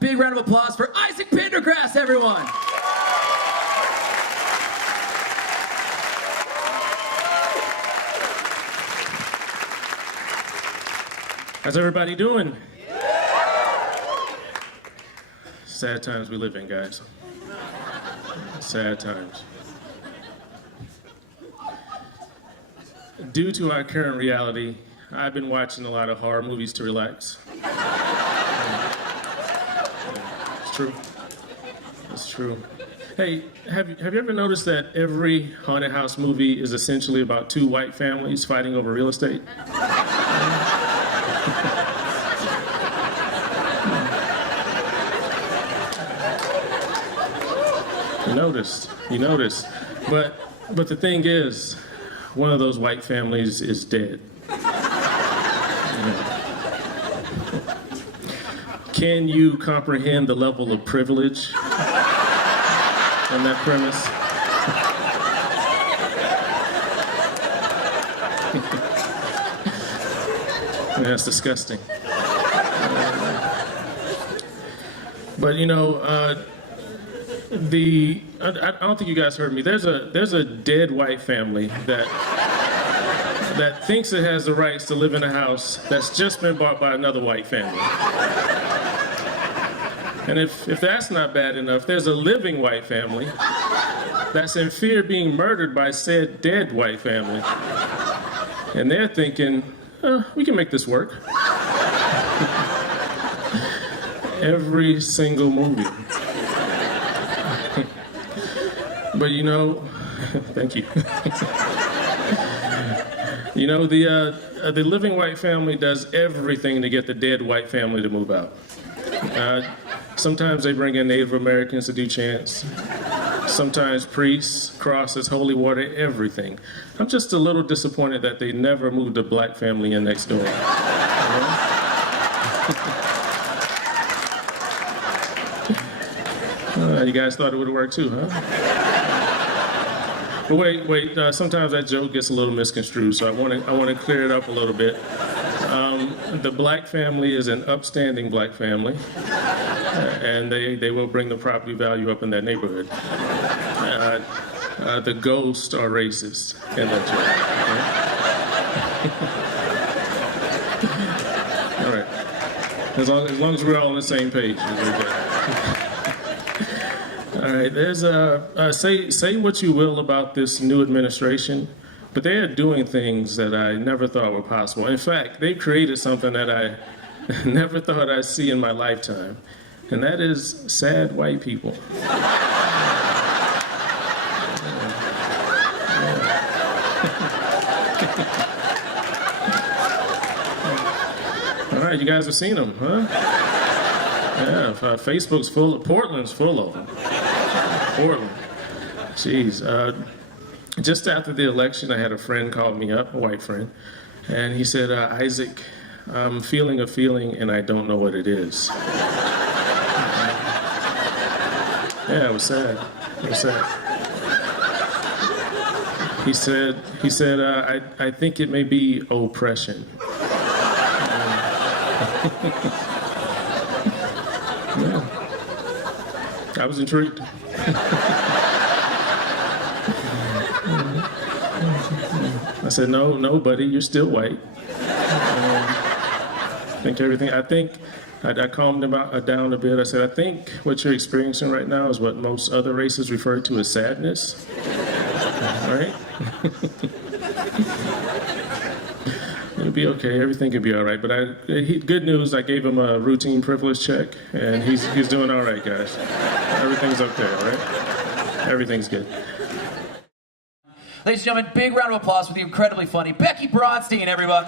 Big round of applause for Isaac Pendergrass, everyone. How's everybody doing? Sad times we live in, guys. Sad times. Due to our current reality, I've been watching a lot of horror movies to relax. It's true. It's true. Hey, have you ever noticed that every haunted house movie is essentially about two white families fighting over real estate? You noticed. But the thing is, one of those white families is dead. Can you comprehend the level of privilege in that premise? That's disgusting. But you know, I don't think you guys heard me. There's a dead white family that thinks it has the rights to live in a house that's just been bought by another white family. And if that's not bad enough, there's a living white family that's in fear of being murdered by said dead white family. And they're thinking, we can make this work. Every single movie. But you know, thank you. You know, the living white family does everything to get the dead white family to move out. Sometimes they bring in Native Americans to do chants. Sometimes priests, crosses, holy water, everything. I'm just a little disappointed that they never moved a black family in next door. You guys thought it would have worked too, huh? But wait. Sometimes that joke gets a little misconstrued, so I want to clear it up a little bit. The black family is an upstanding black family, and they will bring the property value up in that neighborhood. The ghosts are racist in that joke. Okay? All right. As long as we're all on the same page. All right, there's say what you will about this new administration, but they are doing things that I never thought were possible. In fact, they created something that I never thought I'd see in my lifetime, and that is sad white people. All right, you guys have seen them, huh? Yeah, Facebook's full of, Portland's full of them. Portland. Jeez. Just after the election, I had a friend call me up, a white friend, and he said, Isaac, I'm feeling a feeling and I don't know what it is. Yeah, it was sad. It was sad. He said, I think it may be oppression. Yeah. I was intrigued. I said, no, buddy, you're still white. I calmed him down a bit. I said, I think what you're experiencing right now is what most other races refer to as sadness. Right? It'll be okay. Everything will be all right. But good news, I gave him a routine privilege check, and he's doing all right, guys. Everything's okay, all right? Everything's good. Ladies and gentlemen, big round of applause for the incredibly funny Becky Bronstein, everyone.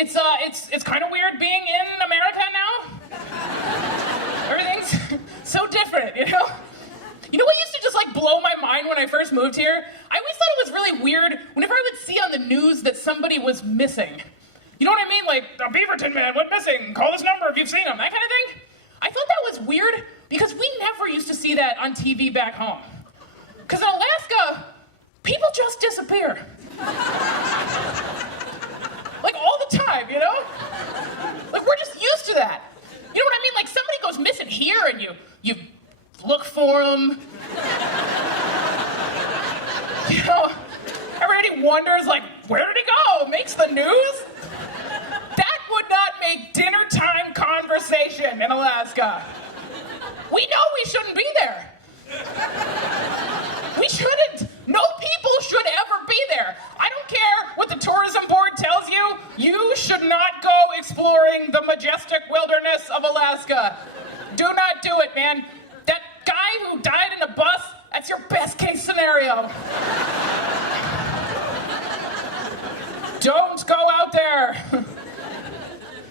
It's kind of weird being in America now. Everything's so different, you know? You know what used to just like blow my mind when I first moved here? I always thought it was really weird whenever I would see on the news that somebody was missing. You know what I mean? Like, the Beaverton man went missing. Call this number if you've seen him. That kind of thing. I thought that was weird because we never used to see that on TV back home. Because in Alaska, people just disappear. Like all the time, you know? Like we're just used to that. You know what I mean? Like somebody goes missing here and you look for them. You know, everybody wonders like, where did he go? Makes the news? That would not make dinner time conversation in Alaska. We know we shouldn't be there. We shouldn't. No people should ever be there. I don't care what the tourism board tells you. You should not go exploring the majestic wilderness of Alaska. Do not do it, man. That guy who died in a bus, that's your best case scenario. Don't go out there.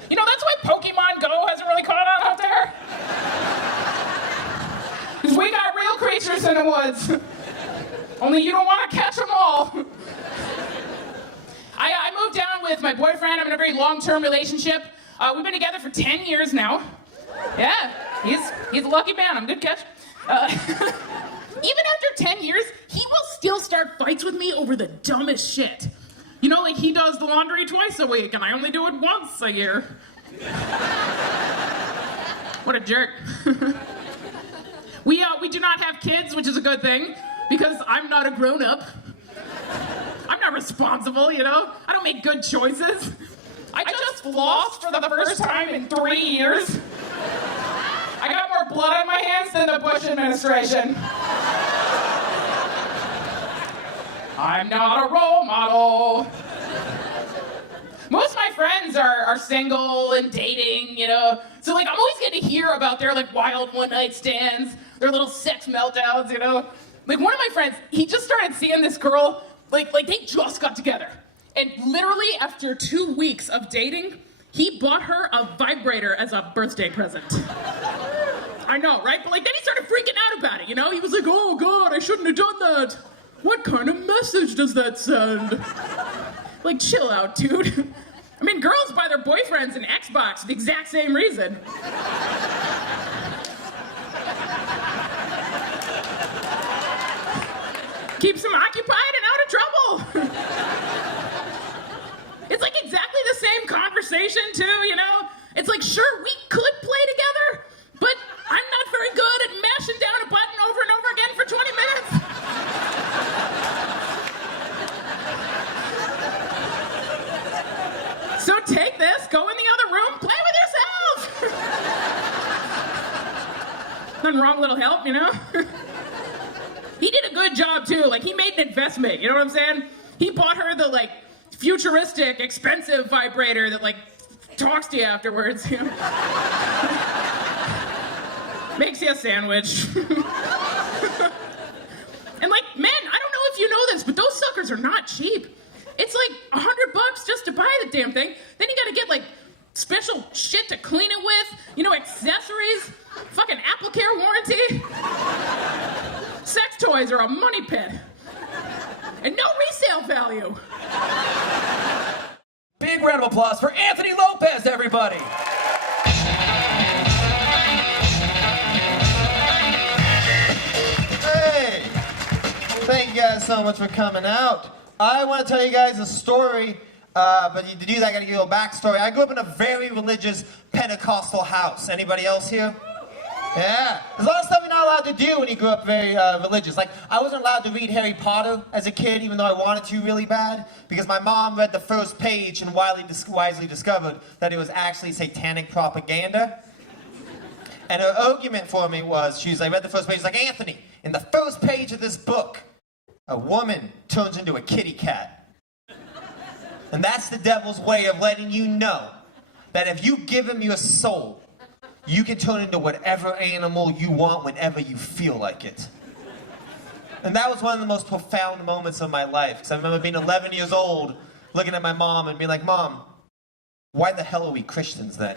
You know, that's why Pokemon Go hasn't really caught on out there. Because we got real creatures in the woods. Only you don't want to catch them all. I moved down with my boyfriend. I'm in a very long-term relationship. We've been together for 10 years now. Yeah, he's a lucky man. I'm a good catch. Even after 10 years, he will still start fights with me over the dumbest shit. You know, like he does the laundry twice a week, and I only do it once a year. What a jerk. We do not have kids, which is a good thing, because I'm not a grown-up. I'm not responsible, you know? I don't make good choices. I just flossed for the first time in 3 years. I got more blood on my hands than the Bush administration. I'm not a role model. Most of my friends are single and dating, you know? So, like, I'm always getting to hear about their, like, wild one-night stands, their little sex meltdowns, you know? Like, one of my friends, he just started seeing this girl, like they just got together. And literally after 2 weeks of dating, he bought her a vibrator as a birthday present. I know, right? But, like, then he started freaking out about it, you know? He was like, oh, God, I shouldn't have done that. What kind of message does that send? Like, chill out, dude. I mean, girls buy their boyfriends an Xbox for the exact same reason. Keeps them occupied and out of trouble. It's like exactly the same conversation, too, you know? It's like, sure, we could play together, but I'm not very good at mashing down a button over and over again for 20 minutes. So take this, go in the other room, play with yourself. Nothing wrong, little help, you know? He did a good job, too. Like, he made an investment, you know what I'm saying? He bought her the, like, futuristic, expensive vibrator that, like, talks to you afterwards, you know? Makes you a sandwich. And, like, men, I don't know if you know this, but those suckers are not cheap. It's like $100 just to buy the damn thing. Then you gotta get, like, special shit to clean it with, you know, accessories, fucking AppleCare warranty. Sex toys are a money pit. And no resale value. Big round of applause for Anthony Lopez, everybody. Hey! Thank you guys so much for coming out. I want to tell you guys a story, but to do that, I got to give you a backstory. I grew up in a very religious Pentecostal house. Anybody else here? Yeah. There's a lot of stuff you're not allowed to do when you grew up very religious. Like, I wasn't allowed to read Harry Potter as a kid, even though I wanted to really bad, because my mom read the first page and wisely discovered that it was actually satanic propaganda. And her argument for me was, I read the first page, she's like, Anthony, in the first page of this book, a woman turns into a kitty cat. And that's the devil's way of letting you know that if you give him your soul, you can turn into whatever animal you want whenever you feel like it. And that was one of the most profound moments of my life, because I remember being 11 years old, looking at my mom and being like, Mom, why the hell are we Christians then?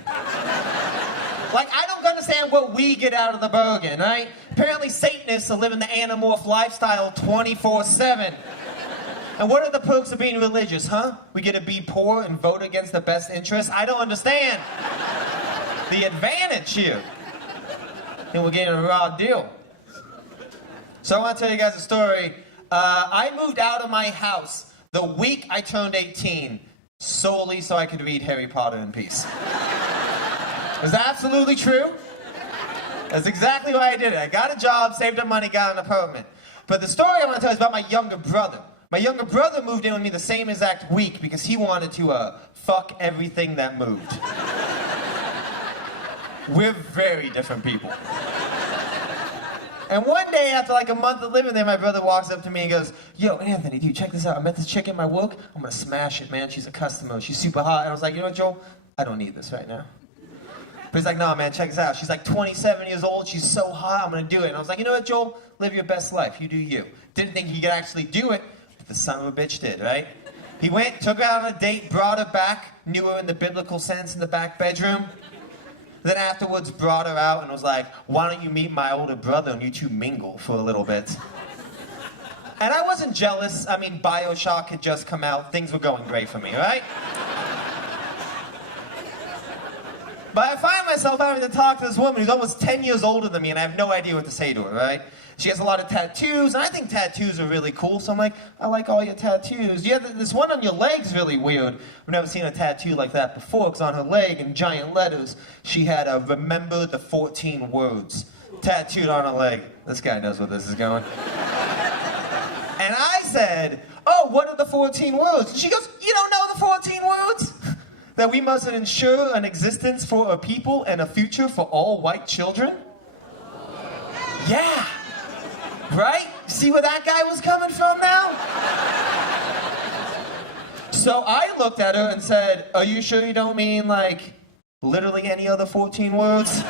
Like, I don't understand what we get out of the bargain, right? Apparently Satanists are living the Animorph lifestyle 24/7. And what are the perks of being religious, huh? We get to be poor and vote against the best interests? I don't understand the advantage here. And we're getting a raw deal. So I want to tell you guys a story. I moved out of my house the week I turned 18, solely so I could read Harry Potter in peace. It was absolutely true. That's exactly why I did it. I got a job, saved up money, got an apartment. But the story I want to tell you is about my younger brother. My younger brother moved in with me the same exact week because he wanted to fuck everything that moved. We're very different people. And one day, after like a month of living there, my brother walks up to me and goes, "Yo, Anthony, dude, check this out. I met this chick at my work. I'm gonna smash it, man. She's a customer. She's super hot." And I was like, "You know what, Joel? I don't need this right now." But he's like, "No, man, check this out. She's like 27 years old. She's so hot. I'm gonna do it." And I was like, "You know what, Joel? Live your best life. You do you." Didn't think he could actually do it, but the son of a bitch did, right? He went, took her out on a date, brought her back, knew her in the biblical sense in the back bedroom. Then afterwards brought her out and was like, "Why don't you meet my older brother and you two mingle for a little bit?" And I wasn't jealous. I mean, BioShock had just come out. Things were going great for me, right? But I find myself having to talk to this woman who's almost 10 years older than me, and I have no idea what to say to her, right? She has a lot of tattoos, and I think tattoos are really cool, so I'm like, "I like all your tattoos. Yeah, this one on your leg's really weird. I've never seen a tattoo like that before, because on her leg, in giant letters, she had a 'Remember the 14 words' tattooed on her leg." This guy knows where this is going. And I said, "Oh, what are the 14 words?" And she goes, "You don't know the 14 words? That we must ensure an existence for a people and a future for all white children?" Yeah. Right? See where that guy was coming from now? So I looked at her and said, "Are you sure you don't mean, like, literally any other 14 words?"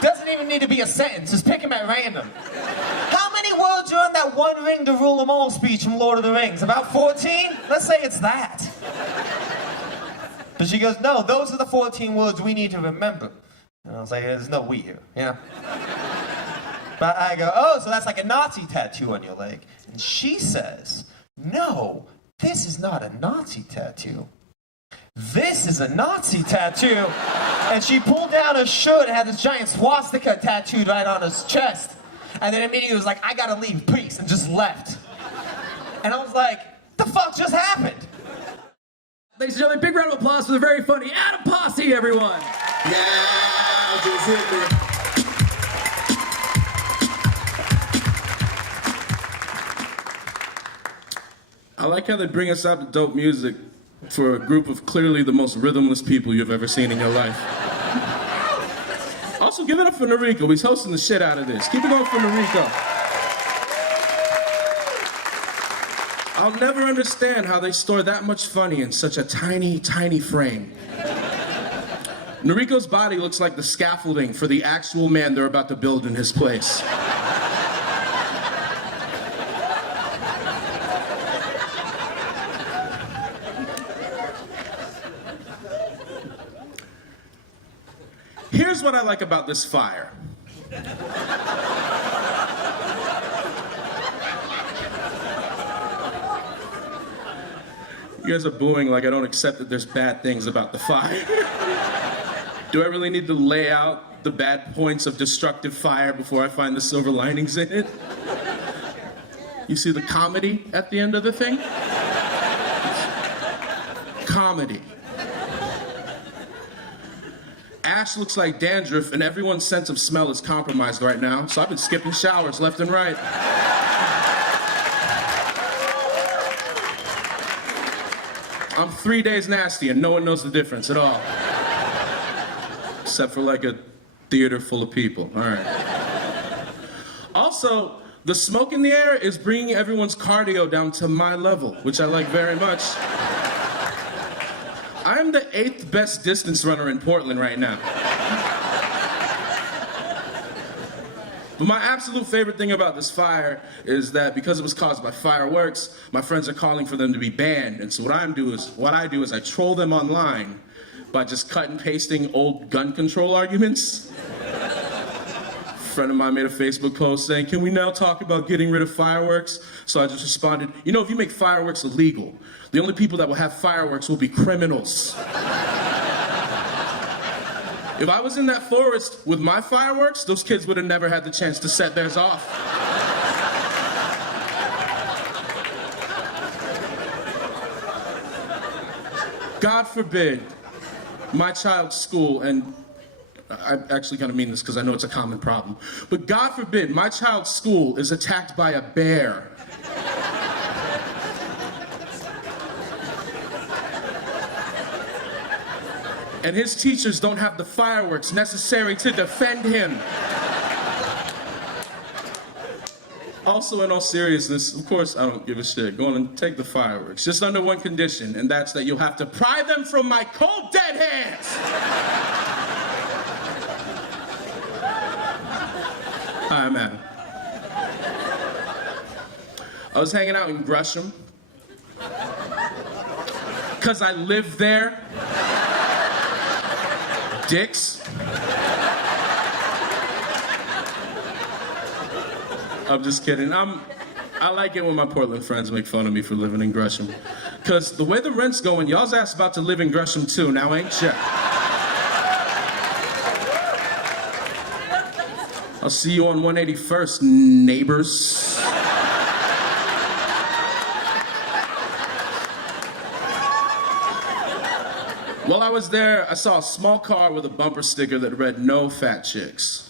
Doesn't even need to be a sentence. Just pick them at random. How many words are in that one ring to rule them all speech from Lord of the Rings? About 14? Let's say it's that. But she goes, "No, those are the 14 words we need to remember." And I was like, "There's no we here, yeah." But I go, "Oh, so that's like a Nazi tattoo on your leg." And she says, "No, this is not a Nazi tattoo. This is a Nazi tattoo." And she pulled down her shirt and had this giant swastika tattooed right on her chest. And then immediately was like, "I gotta leave, peace," and just left. And I was like, "The fuck just happened?" Ladies and gentlemen, big round of applause for the very funny Adam Posse, everyone. Yeah, just hit me. I like how they bring us out to dope music for a group of clearly the most rhythmless people you've ever seen in your life. Also, give it up for Noriko. He's hosting the shit out of this. Keep it going for Noriko. I'll never understand how they store that much funny in such a tiny, tiny frame. Noriko's body looks like the scaffolding for the actual man they're about to build in his place. Here's what I like about this fire. You guys are booing like I don't accept that there's bad things about the fire. Do I really need to lay out the bad points of destructive fire before I find the silver linings in it? You see the comedy at the end of the thing? Comedy. Ash looks like dandruff, and everyone's sense of smell is compromised right now, so I've been skipping showers left and right. I'm 3 days nasty, and no one knows the difference at all. Except for like a theater full of people. All right. Also, the smoke in the air is bringing everyone's cardio down to my level, which I like very much. I'm the 8th best distance runner in Portland right now. But my absolute favorite thing about this fire is that because it was caused by fireworks, my friends are calling for them to be banned. And so what I do is I troll them online by just cut and pasting old gun control arguments. A friend of mine made a Facebook post saying, "Can we now talk about getting rid of fireworks?" So I just responded, "You know, if you make fireworks illegal, the only people that will have fireworks will be criminals." If I was in that forest with my fireworks, those kids would have never had the chance to set theirs off. God forbid my child's school, and I actually kind of mean this because I know it's a common problem, but God forbid my child's school is attacked by a bear. And his teachers don't have the fireworks necessary to defend him. Also, in all seriousness, of course, I don't give a shit. Go on and take the fireworks. Just under one condition, and that's that you'll have to pry them from my cold, dead hands. Hi, man. I was hanging out in Gresham, because I live there. Dicks. I'm just kidding. I like it when my Portland friends make fun of me for living in Gresham. Because the way the rent's going, y'all's ass about to live in Gresham too, now ain't ya? I'll see you on 181st, neighbors. While I was there, I saw a small car with a bumper sticker that read, "No fat chicks."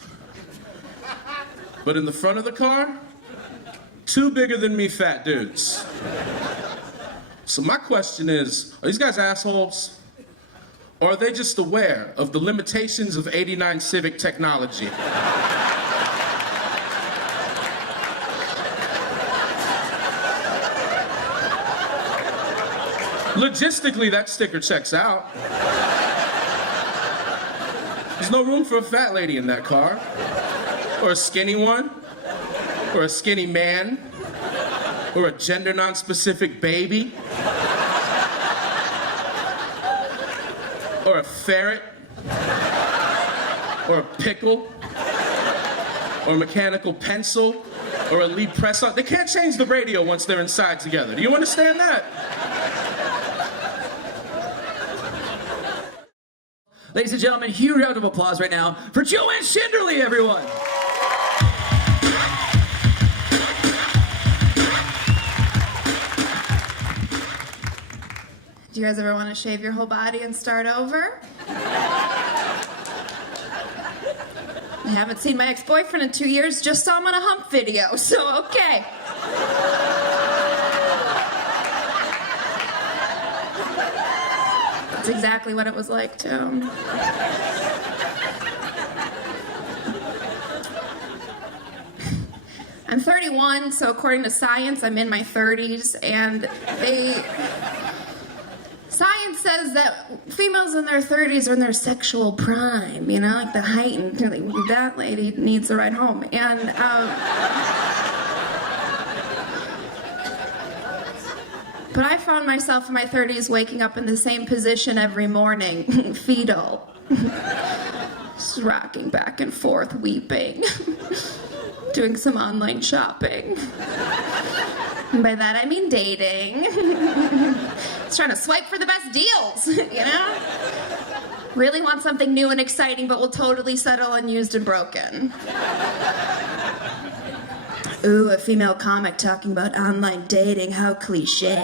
But in the front of the car, 2 bigger than me fat dudes. So my question is, are these guys assholes? Or are they just aware of the limitations of '89 Civic technology? Logistically, that sticker checks out. There's no room for a fat lady in that car. Or a skinny one. Or a skinny man. Or a gender non-specific baby. Or a ferret. Or a pickle. Or a mechanical pencil. Or a lead press on. They can't change the radio once they're inside together. Do you understand that? Ladies and gentlemen, huge round of applause right now for Joanne Schinderly, everyone. Do you guys ever want to shave your whole body and start over? I haven't seen my ex-boyfriend in 2 years, just saw him on a hump video, so okay. That's exactly what it was like, too. I'm 31, so according to science, I'm in my 30s, and science says that females in their 30s are in their sexual prime, you know, like the heightened, like, that lady needs the ride home. And, but I found myself in my 30s waking up in the same position every morning, fetal. Just rocking back and forth, weeping, doing some online shopping. And by that I mean dating. Just trying to swipe for the best deals, you know? Really want something new and exciting, but will totally settle on used and broken. Ooh, a female comic talking about online dating, how cliche. Is it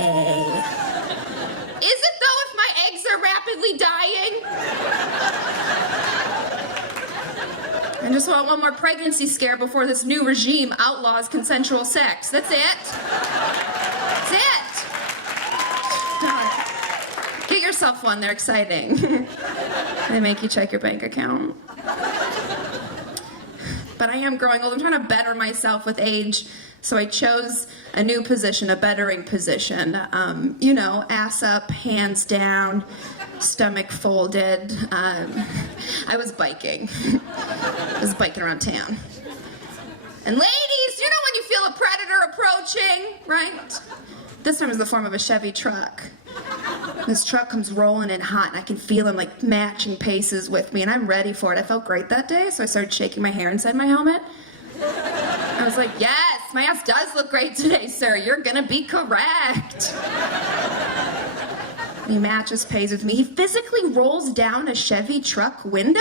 though if my eggs are rapidly dying? I just want one more pregnancy scare before this new regime outlaws consensual sex. That's it. That's it. Get yourself one, they're exciting. They make you check your bank account. But I am growing old. I'm trying to better myself with age. So I chose a new position, a bettering position. You know, ass up, hands down, stomach folded. I was biking. I was biking around town. And ladies, you know when you feel a predator approaching, right? This time it's the form of a Chevy truck. This truck comes rolling in hot, and I can feel him like matching paces with me, and I'm ready for it. I felt great that day, so I started shaking my hair inside my helmet. I was like, yes, my ass does look great today, sir. You're gonna be correct. He matches pace with me. He physically rolls down a Chevy truck window,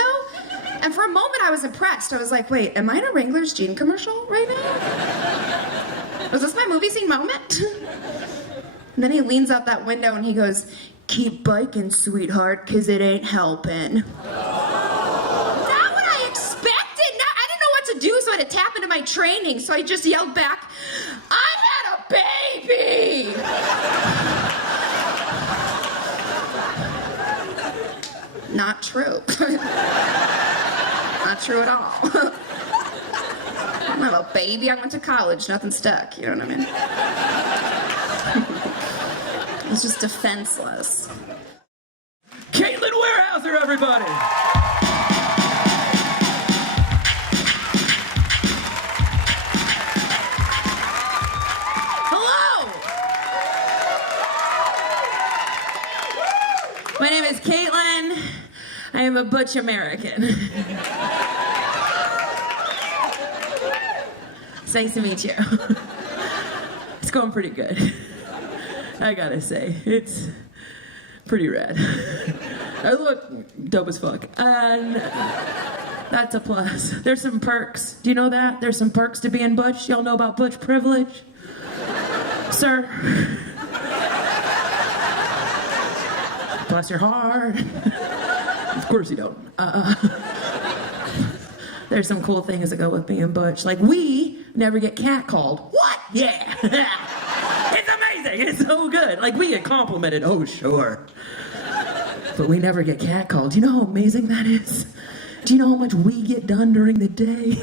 and for a moment I was impressed. I was like, wait, am I in a Wrangler's jean commercial right now? Was this my movie scene moment? And then he leans out that window and he goes, keep biking, sweetheart, 'cause it ain't helping. Not what I expected. I didn't know what to do, so I had to tap into my training. So I just yelled back, I had a baby! Not true. Not true at all. I don't have a baby. I went to college. Nothing stuck. You know what I mean? It's just defenseless. Caitlin Warehouser, everybody! Hello! My name is Caitlin. I am a butch American. It's nice to meet you. It's going pretty good. I gotta say, it's pretty rad. I look dope as fuck, and that's a plus. There's some perks. Do you know that? There's some perks to being butch. Y'all know about butch privilege? Sir? Bless your heart. Of course you don't. There's some cool things that go with being butch. Like, we never get catcalled. What? Yeah. It's amazing. It's so good. Like, we get complimented. Oh, sure. But we never get catcalled. Do you know how amazing that is? Do you know how much we get done during the day?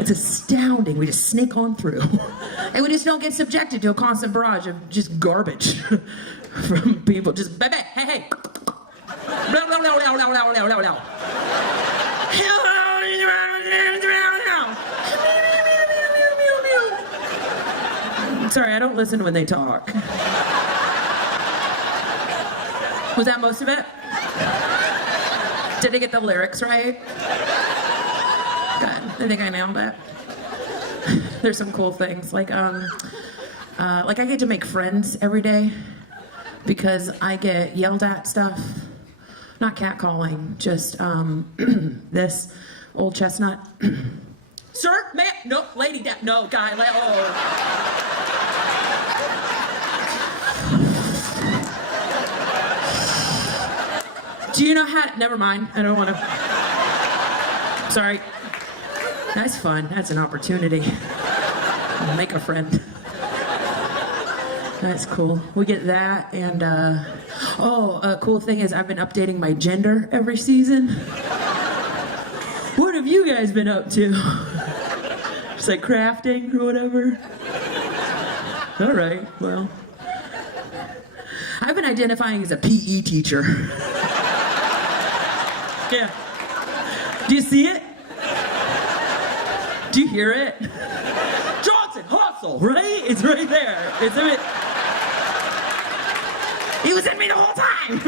It's astounding. We just snake on through. And we just don't get subjected to a constant barrage of just garbage from people. Just, baby, hey, hey. Blah, blah, blah, blah, blah, blah, blah, blah. Sorry, I don't listen when they talk. Was that most of it? Did I get the lyrics right? Good. I think I nailed it. There's some cool things. Like I get to make friends every day because I get yelled at stuff. Not catcalling, just this old chestnut. Sir, ma'am, no, lady, no, guy, oh. Do you know how, never mind, I don't want to, sorry. That's fun, that's an opportunity. I'll make a friend. That's cool. We get that, and a cool thing is I've been updating my gender every season. What have you guys been up to? Just like crafting or whatever? All right, well. I've been identifying as a PE teacher. Yeah. Do you see it? Do you hear it? Johnson, hustle, right? It's right there. It's in it. He was in me the whole time.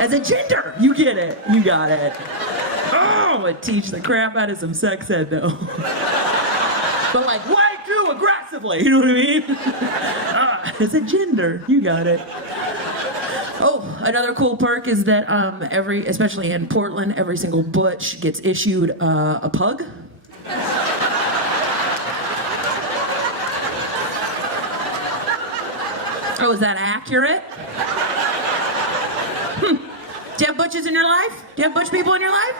As a gender, you get it. You got it. Oh, I teach the crap out of some sex ed though. But like way too aggressively, you know what I mean? As a gender, you got it. Oh, another cool perk is that especially in Portland, every single butch gets issued a pug. Oh, is that accurate? Do you have butches in your life? Do you have butch people in your life?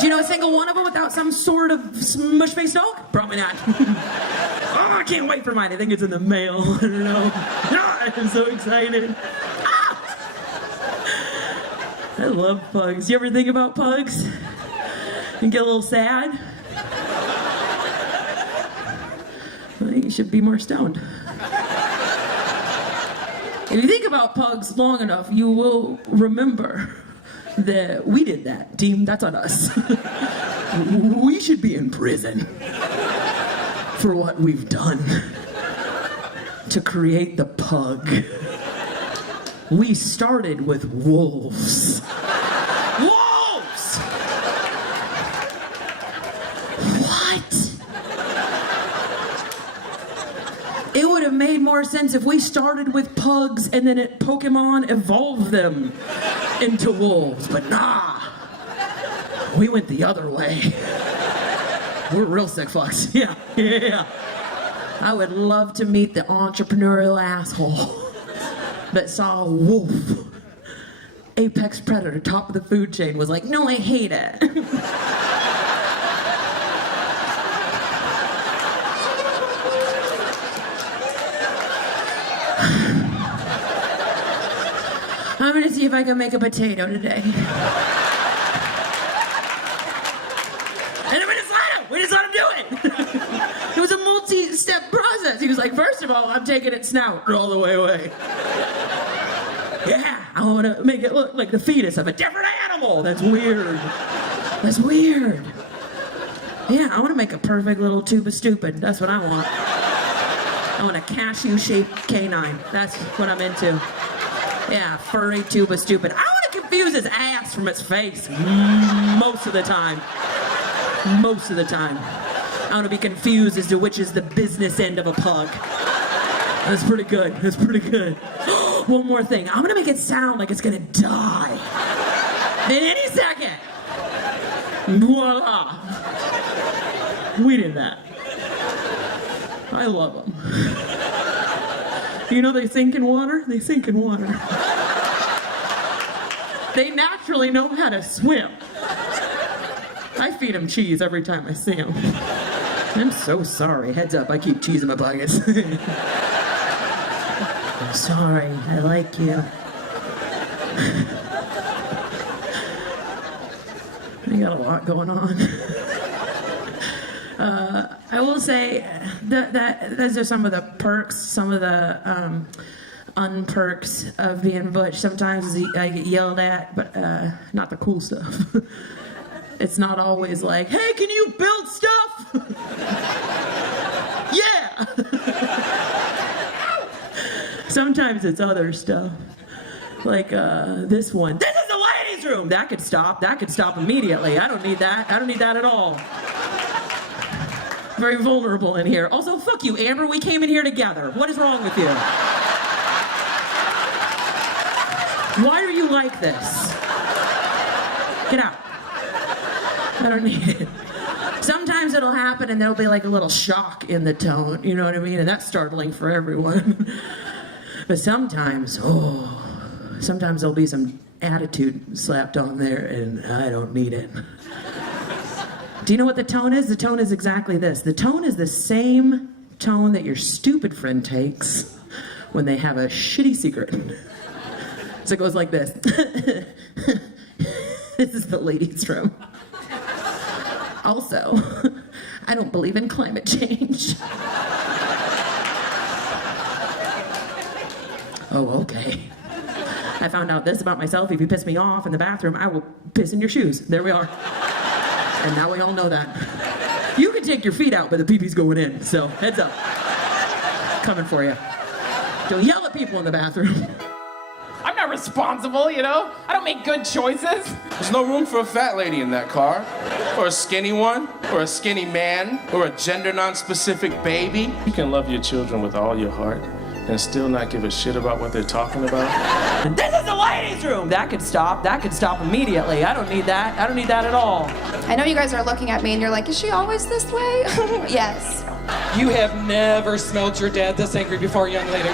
Do you know a single one of them without some sort of smush-faced dog? Probably not. Oh, I can't wait for mine. I think it's in the mail. I don't know. I'm so excited. I love pugs. You ever think about pugs? And get a little sad? I think you should be more stoned. If you think about pugs long enough, you will remember We did that, team. That's on us. We should be in prison for what we've done to create the pug. We started with wolves. Wolves! What? It would have made more sense if we started with pugs and then Pokemon evolved them into wolves, but nah. We went the other way. We're real sick fucks. Yeah. I would love to meet the entrepreneurial asshole that saw a wolf, apex predator, top of the food chain, was like, no, I hate it. I'm gonna see if I can make a potato today. And then we just let him do it. It was a multi-step process. He was like, first of all, I'm taking its snout all the way away. Yeah, I want to make it look like the fetus of a different animal. That's weird. That's weird. Yeah, I want to make a perfect little tube of stupid. That's what I want. I want a cashew-shaped canine. That's what I'm into. Yeah, furry tube of stupid. I want to confuse his ass from its face most of the time. Most of the time. I want to be confused as to which is the business end of a pug. That's pretty good. That's pretty good. One more thing. I'm going to make it sound like it's going to die. In any second. Voila. We did that. I love them. You know they sink in water? They sink in water. They naturally know how to swim. I feed them cheese every time I see them. I'm so sorry. Heads up, I keep cheese in my pockets. I'm sorry, I like you. We got a lot going on. I will say that those are some of the perks, some of the unperks of being butch. Sometimes I get yelled at, but not the cool stuff. It's not always like, hey, can you build stuff? Yeah! Sometimes it's other stuff. Like this one. This is the ladies' room! That could stop. That could stop immediately. I don't need that. I don't need that at all. Very vulnerable in here. Also, fuck you, Amber. We came in here together. What is wrong with you? Why are you like this? Get out. I don't need it. Sometimes it'll happen and there'll be like a little shock in the tone, you know what I mean? And that's startling for everyone. But sometimes there'll be some attitude slapped on there and I don't need it. Do you know what the tone is? The tone is exactly this. The tone is the same tone that your stupid friend takes when they have a shitty secret. So it goes like this. This is the ladies' room. Also, I don't believe in climate change. Oh, okay. I found out this about myself. If you piss me off in the bathroom, I will piss in your shoes. There we are. And now we all know that. You can take your feet out, but the pee-pee's going in. So, heads up. Coming for you. Don't yell at people in the bathroom. I'm not responsible, you know? I don't make good choices. There's no room for a fat lady in that car, or a skinny one, or a skinny man, or a gender non-specific baby. You can love your children with all your heart and still not give a shit about what they're talking about. This is the ladies' room! That could stop. That could stop immediately. I don't need that. I don't need that at all. I know you guys are looking at me and you're like, is she always this way? Yes. You have never smelled your dad this angry before, young lady.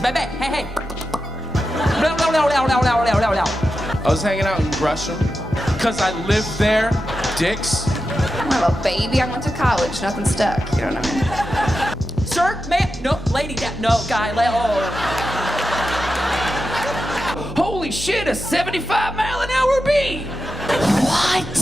Baby, hey. I was hanging out in Gresham, because I lived there, dicks. I'm a baby. I went to college. Nothing stuck. You know what I mean? Sir, ma'am, no, lady, no, guy, Holy shit, a 75-mile-an-hour bee! What?